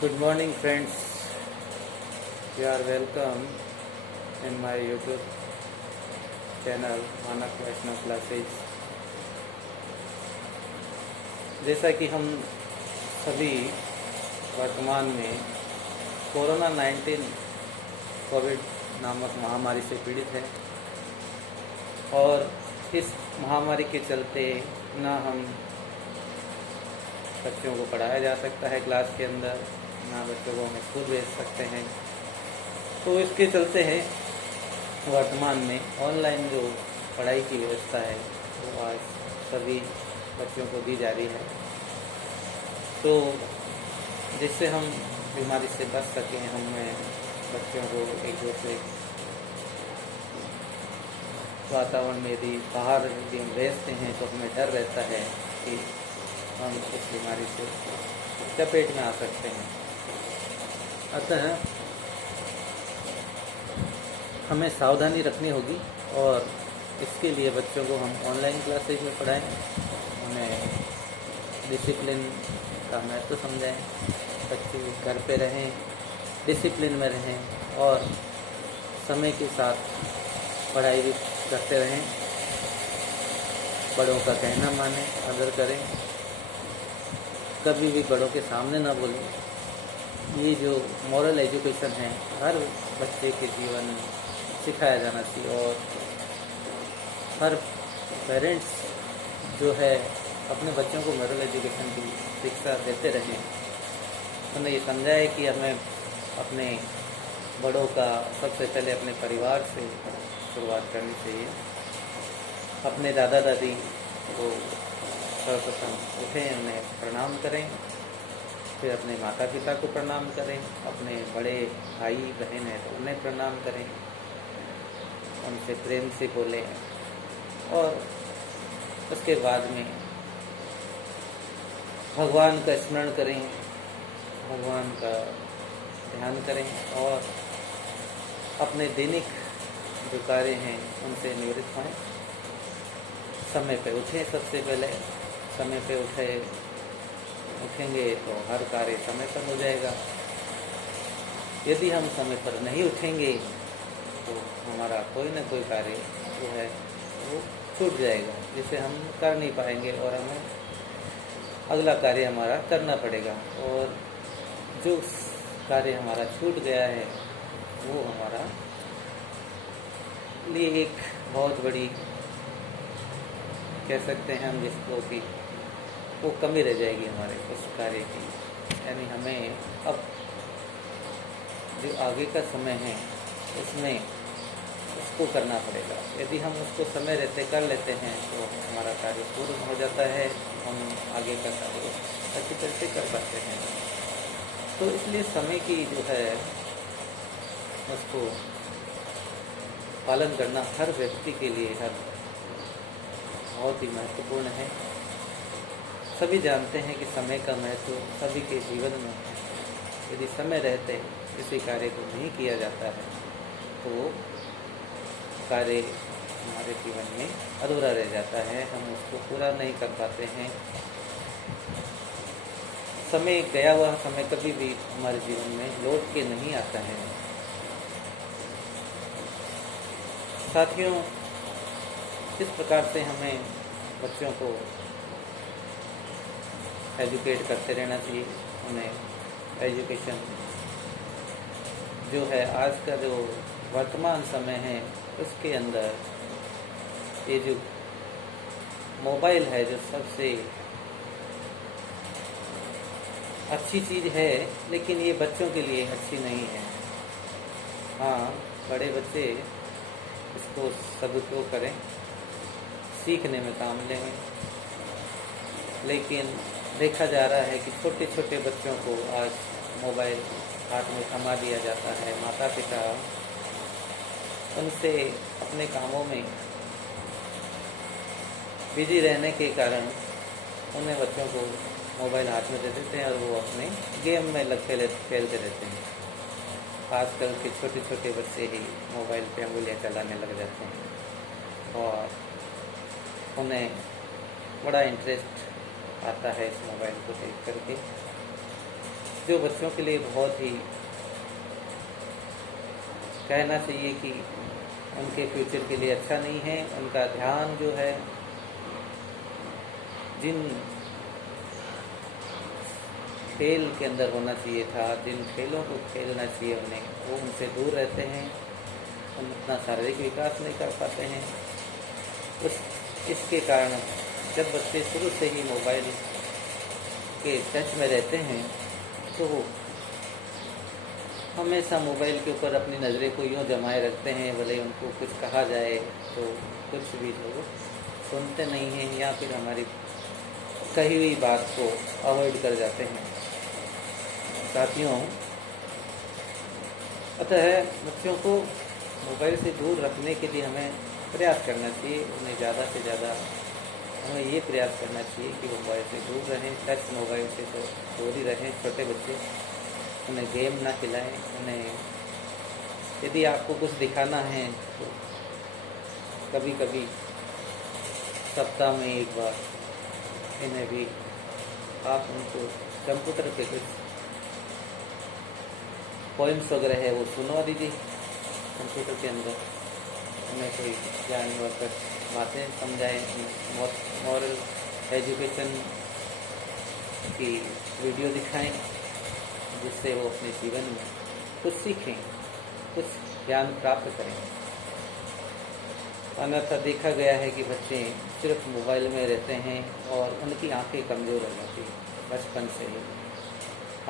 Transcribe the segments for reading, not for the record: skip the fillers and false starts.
Good morning, friends. You are welcome in my YouTube channel मानक वैष्णव classes. जैसा कि हम सभी वर्तमान में कोरोना-19 कोविड नामक महामारी से पीड़ित हैं और इस महामारी के चलते ना हम बच्चों को पढ़ाया जा सकता है क्लास के अंदर, ना बच्चों को हम स्कूल भेज सकते हैं। तो इसके चलते हैं वर्तमान में ऑनलाइन जो पढ़ाई की व्यवस्था है वो आज सभी बच्चों को दी जा रही है, तो जिससे हम बीमारी से बच सकें। हमें बच्चों को एक दूसरे वातावरण में यदि बाहर यदि हम भेजते हैं तो हमें डर रहता है कि हम इस बीमारी से चपेट में आ सकते हैं। अतः हमें सावधानी रखनी होगी और इसके लिए बच्चों को हम ऑनलाइन क्लासेज में पढ़ाएं, उन्हें डिसिप्लिन का महत्व समझाएं, बच्चे घर पे रहें, डिसिप्लिन में रहें और समय के साथ पढ़ाई भी करते रहें, बड़ों का कहना मानें, आदर करें, कभी भी बड़ों के सामने ना बोलें। ये जो मॉरल एजुकेशन है हर बच्चे के जीवन में सिखाया जाना चाहिए और हर पेरेंट्स जो है अपने बच्चों को मॉरल एजुकेशन की शिक्षा देते रहें। उन्हें ये समझाए कि हमें अपने बड़ों का सबसे पहले अपने परिवार से शुरुआत करनी चाहिए। अपने दादा दादी को सर्वप्रथम उठें, उन्हें प्रणाम करें, फिर अपने माता पिता को प्रणाम करें, अपने बड़े भाई बहन हैं तो उन्हें प्रणाम करें, उनसे प्रेम से बोलें और उसके बाद में भगवान का स्मरण करें, भगवान का ध्यान करें और अपने दैनिक जो कार्य हैं उनसे निवृत्त हों। समय पे उठें, सबसे पहले समय पे उठेंगे तो हर कार्य समय पर हो जाएगा। यदि हम समय पर नहीं उठेंगे तो हमारा कोई ना कोई कार्य जो है वो छूट जाएगा, जिसे हम कर नहीं पाएंगे और हमें अगला कार्य हमारा करना पड़ेगा और जो कार्य हमारा छूट गया है वो हमारा लिए एक बहुत बड़ी कह सकते हैं हम जिसको कि वो कमी रह जाएगी हमारे उस कार्य की। यानी हमें अब जो आगे का समय है उसमें उसको करना पड़ेगा। यदि हम उसको समय रहते कर लेते हैं तो हमारा कार्य पूर्ण हो जाता है, हम आगे का कार्य अच्छी तरह से कर पाते हैं। तो इसलिए समय की जो है उसको पालन करना हर व्यक्ति के लिए बहुत ही महत्वपूर्ण है। सभी जानते हैं कि समय का महत्व सभी के जीवन में है। यदि समय रहते किसी कार्य को नहीं किया जाता है तो कार्य हमारे जीवन में अधूरा रह जाता है, हम उसको पूरा नहीं कर पाते हैं। समय गया हुआ समय कभी भी हमारे जीवन में लौट के नहीं आता है। साथियों, इस प्रकार से हमें बच्चों को एजुकेट करते रहना चाहिए। उन्हें एजुकेशन जो है आज का जो वर्तमान समय है उसके अंदर ये जो मोबाइल है जो सबसे अच्छी चीज़ है, लेकिन ये बच्चों के लिए अच्छी नहीं है। हाँ, बड़े बच्चे इसको सदुपयोग करें, सीखने में काम लें, लेकिन देखा जा रहा है कि छोटे छोटे बच्चों को आज मोबाइल हाथ में थमा दिया जाता है। माता पिता उनसे अपने कामों में बिजी रहने के कारण उन्हें बच्चों को मोबाइल हाथ में दे देते हैं और वो अपने गेम में खेलते रहते हैं। आजकल के छोटे छोटे बच्चे ही मोबाइल पे उंगलियां चलाने लग जाते हैं और उन्हें बड़ा इंटरेस्ट आता है इस मोबाइल को देख करके। जो बच्चों के लिए बहुत ही कहना चाहिए कि उनके फ्यूचर के लिए अच्छा नहीं है। उनका ध्यान जो है जिन खेल के अंदर होना चाहिए था, जिन खेलों को खेलना चाहिए उन्हें, वो उनसे दूर रहते हैं। हम अपना शारीरिक विकास नहीं कर पाते हैं। इसके कारण जब बच्चे शुरू से ही मोबाइल के टच में रहते हैं तो वो हमेशा मोबाइल के ऊपर अपनी नज़रें को यूँ जमाए रखते हैं। भले उनको कुछ कहा जाए तो कुछ भी लोग सुनते नहीं हैं या फिर हमारी कही हुई बात को अवॉइड कर जाते हैं। साथियों, अतः बच्चों को मोबाइल से दूर रखने के लिए हमें प्रयास करना चाहिए। उन्हें ज़्यादा से ज़्यादा हमें ये प्रयास करना चाहिए कि वो मोबाइल से दूर रहें। टच मोबाइल से तो दूर ही रहें। छोटे बच्चे, उन्हें गेम ना खिलाएं। उन्हें यदि आपको कुछ दिखाना है तो कभी कभी सप्ताह में एक बार इन्हें भी आप उनको कंप्यूटर पे कुछ पोइम्स वगैरह है वो सुनवा दीजिए। कंप्यूटर के अंदर उन्हें कोई ज्ञानवर्धक बातें समझाएं, मॉरल एजुकेशन की वीडियो दिखाएं, जिससे वो अपने जीवन में कुछ सीखें, कुछ ज्ञान प्राप्त करें। अन्यथा देखा गया है कि बच्चे सिर्फ मोबाइल में रहते हैं और उनकी आंखें कमज़ोर हो जाती हैं बचपन से ही।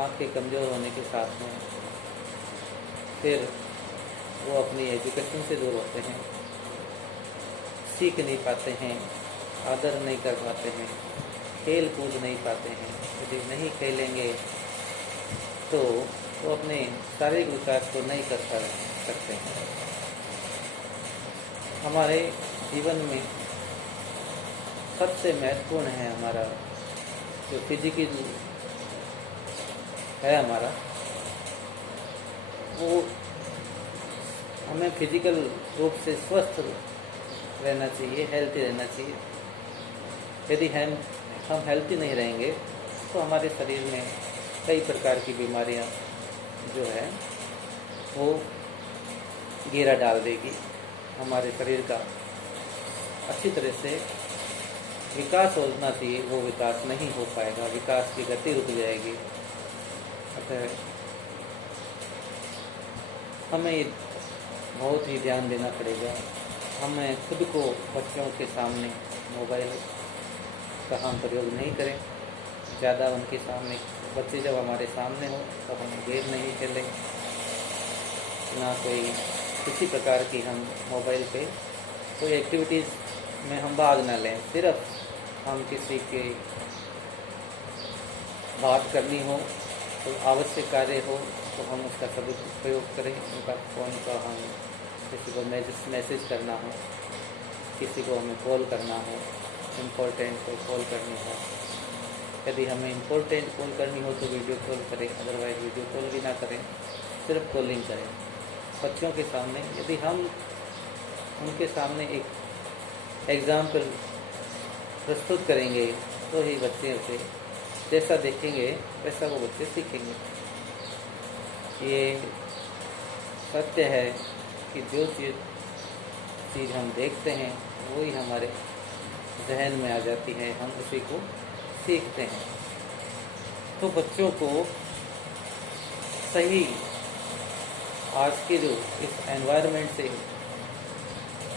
आंखें कमज़ोर होने के साथ में फिर वो अपनी एजुकेशन से दूर होते हैं, सीख नहीं पाते हैं, आदर नहीं कर पाते हैं, खेल कूद नहीं पाते हैं। यदि नहीं खेलेंगे तो वो अपने शारीरिक विकास को नहीं कर सकते हैं। हमारे जीवन में सबसे महत्वपूर्ण है हमारा जो फिजिकल है हमारा, वो हमें फिजिकल रूप से स्वस्थ रहना चाहिए, हेल्थी रहना चाहिए। यदि हम हेल्थी नहीं रहेंगे तो हमारे शरीर में कई प्रकार की बीमारियां जो है वो घेरा डाल देगी। हमारे शरीर का अच्छी तरह से विकास होना चाहिए, वो विकास नहीं हो पाएगा, विकास की गति रुक जाएगी। अतः हमें बहुत ही ध्यान देना पड़ेगा। हमें खुद को बच्चों के सामने मोबाइल का हम प्रयोग नहीं करें ज़्यादा। उनके सामने बच्चे जब हमारे सामने हो तो हम गेम नहीं खेलें, ना कोई किसी प्रकार की हम मोबाइल पे कोई एक्टिविटीज़ में हम भाग ना लें। सिर्फ हम किसी के बात करनी हो तो आवश्यक कार्य हो तो हम उसका सदुपयोग करें। उनका फ़ोन का हम किसी को मैसेज करना हो, किसी को हमें कॉल करना हो, इम्पोर्टेंट को कॉल करनी हो। यदि हमें इम्पोर्टेंट कॉल करनी हो तो वीडियो कॉल करें, अदरवाइज़ वीडियो कॉल भी ना करें, सिर्फ कॉलिंग करें। बच्चों के सामने यदि हम उनके सामने एक एग्जाम्पल प्रस्तुत करेंगे तो ही बच्चे उसे जैसा देखेंगे वैसा वो बच्चे सीखेंगे। ये सत्य है कि जो चीज़ हम देखते हैं वही हमारे जहन में आ जाती है, हम उसी को सीखते हैं। तो बच्चों को सही आज के जो इस एनवायरनमेंट से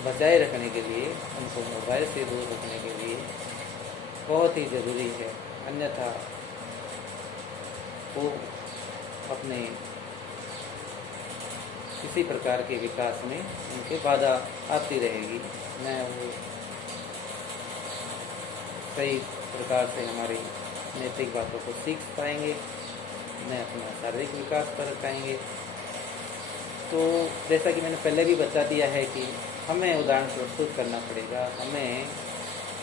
बचाए रखने के लिए, उनको मोबाइल से दूर रखने के लिए बहुत ही ज़रूरी है। अन्यथा वो अपने किसी प्रकार के विकास में उनके बाधा आती रहेगी। न वो सही प्रकार से हमारी नैतिक बातों को सीख पाएंगे, न अपना शारीरिक विकास कर पाएंगे। तो जैसा कि मैंने पहले भी बता दिया है कि हमें उदाहरण प्रस्तुत करना पड़ेगा। हमें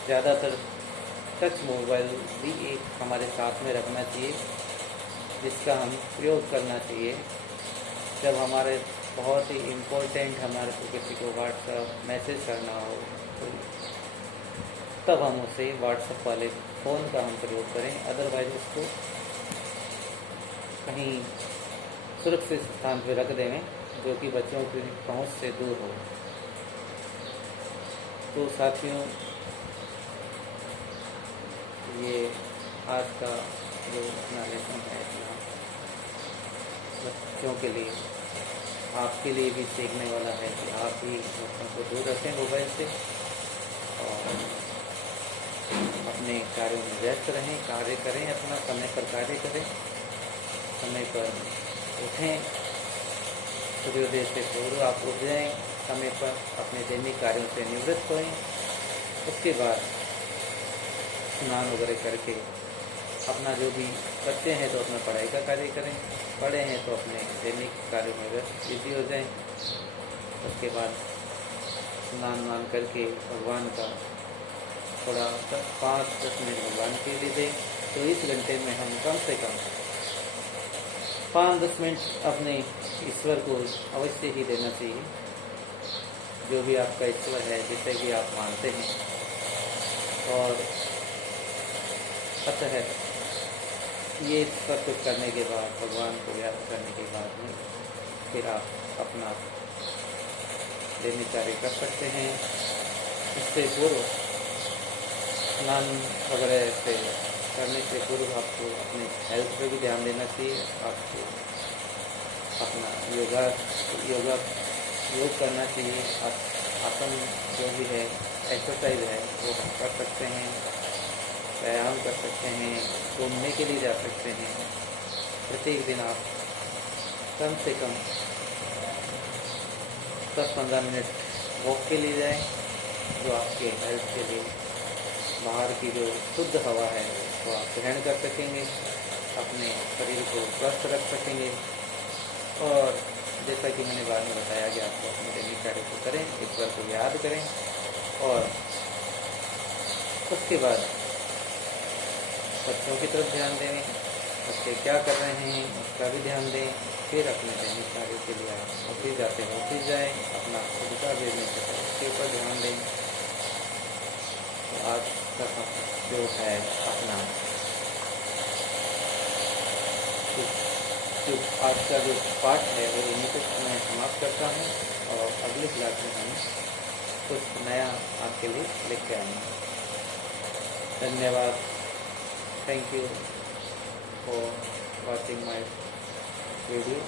ज़्यादातर टच मोबाइल भी एक हमारे साथ में रखना चाहिए, जिसका हम प्रयोग करना चाहिए जब हमारे बहुत ही इम्पोर्टेंट हमारे को किसी को व्हाट्सएप मैसेज करना हो तो तब हम उसे व्हाट्सएप वाले फ़ोन का हम प्रयोग करें। अदरवाइज उसको कहीं सुरक्षित स्थान पर रख देवें जो कि बच्चों की पहुंच से दूर हो। तो साथियों, ये आज का जो अपना लेसन है बच्चों के लिए, आपके लिए भी सीखने वाला है कि आप भी बच्चों को दूर रखें मोबाइल से और अपने कार्यों में व्यस्त रहें, कार्य करें, अपना समय पर कार्य करें, समय पर उठें, सूर्योदय से पूर्व आप उठ जाएं, समय पर अपने दैनिक कार्यों से निवृत्त होएं। उसके बाद स्नान वगैरह करके अपना जो भी बच्चे हैं तो अपना पढ़ाई का कार्य करें, बड़े हैं तो अपने दैनिक कार्यों में व्यस्त बिजी हो जाएं। उसके बाद स्नान वान करके भगवान का थोड़ा 5-10 मिनट भगवान के लिए दें। तो इस घंटे में हम कम से कम 5-10 मिनट अपने ईश्वर को अवश्य ही देना चाहिए, जो भी आपका ईश्वर है जिसे भी आप मानते हैं। और अतः ये सब कुछ करने के बाद, भगवान को याद करने के बाद में फिर आप अपना दैनिक कार्य कर सकते हैं। इससे पूर्व स्नान वगैरह से करने से पूर्व आपको अपने हेल्थ पे भी ध्यान देना चाहिए। आपको अपना योग करना चाहिए। आसन जो भी है, एक्सरसाइज है, वो हम कर सकते हैं, व्यायाम कर सकते हैं, घूमने के लिए जा सकते हैं। प्रत्येक दिन आप कम से कम 10-15 मिनट वॉक के लिए जाएं, जो आपके हेल्थ के लिए बाहर की जो शुद्ध हवा है वो आप ग्रहण कर सकेंगे, अपने शरीर को स्वस्थ रख सकेंगे। और जैसा कि मैंने बाद में बताया कि आपको अपने दैनिक कार्य को करें, ईश्वर को याद करें और उसके बाद बच्चों की तरफ ध्यान दें, बच्चे क्या कर रहे हैं उसका भी ध्यान दें। फिर अपने दैनिक कार्य के लिए आप ऑफिस जाते हैं ऑफिस जाएँ, अपना खुद का बिजनेस है उसके ऊपर ध्यान दें। तो आज का जो है अपना आज का जो पाठ है वो यहीं तक मैं समाप्त करता हूँ और अगले क्लास में हम कुछ नया आपके लिए लेकर के आएंगे। धन्यवाद। Thank you for watching my video.